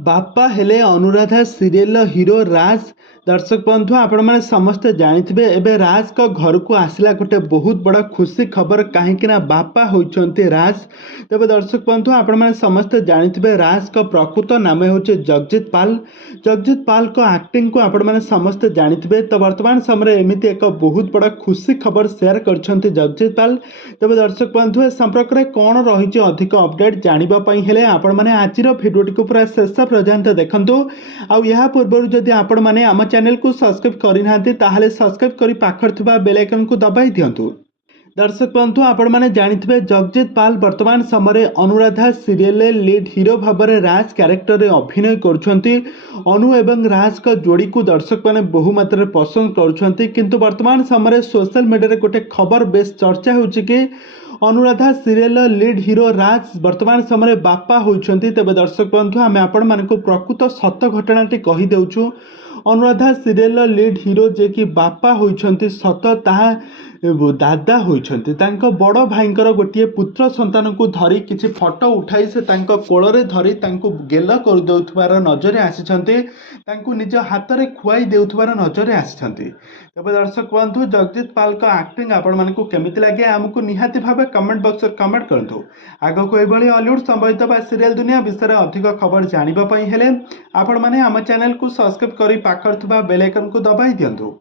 बापा हेले Anuradha serial hero राज। दर्शक बंधु आपण मैंने समस्ते जानिथिबे एबे राज को घर को आसला गोटे बहुत बड़ा खुशी खबर कहीं बापा होइचंती राज। तेबे दर्शक बंधु आपण मैंने समस्ते जानिथिबे राज को प्रकृत नाम होचे जगजीत पाल। जगजीत पाल को एक्टिंग को आपण मैंने समस्ते जानिथिबे। तो वर्तमान समय एमिति एक बहुत बड़ा खुशी खबर शेयर करछंती जगजीत पाल। तेबे दर्शक बंधु ए संपर्क में कौन रही अधिक अपडेट जानिबा पई हेले आपण मैंने आज भिडियोटी को पूरा शेष पर्यंत देखंतु। आउ या पूर्व जदि आपण मैंने आम चैनल को सब्सक्राइब करना ताहले सब्सक्राइब करी पाखर थिबा बेल आइकन को दबाई दियंतु। दर्शक बंधु आपण मैंने जानिथिबे जगजीत पाल वर्तमान समय अनुराधा सीरियल लीड हीरो भाव में राज क्यारेक्टर अभिनय करुछंती। अनु एवं राज का जोड़ी को दर्शक मैंने बहु मात्रा पसंद करुछंती। किंतु वर्तमान समय सोशल मीडिया गोटे खबर बेस चर्चा होची कि अनुराधा सीरियल लीड हीरो राज वर्तमान समय बापा होइछंती। तेबे दर्शक बंधु आमे आपण मानकु प्रकृत सत्य घटनाटी कहि देउछु। अनुराधा सीरियल लीड हीरो जे कि बापा होइछंती सत ताहा दादा होइछंती। तांको बड़ भाईंकर गोटे पुत्र संतान को धरी किछि फोटो उठाई से तांको कोଳରେ धरी तांको गेल कर देउथबार नजर आसीछंती। तांको निज हाथ रे खुआई देउथबार नजर आसीछंती। तबे दर्शक बंधु जगजीत पाल का एक्टिंग आपण मानकु केमिति लागे हमकु निहाती भाबे कमेंट बॉक्स रे कमेंट करंतु। आगो को एबळी हॉलीवुड संबंधित बा सीरियल दुनिया विषय अधिक खबर जानिबा पई हेले आपण माने हम चैनल को सब्सक्राइब करी पाखर थबा बेल आइकन को दबाई दियंतु।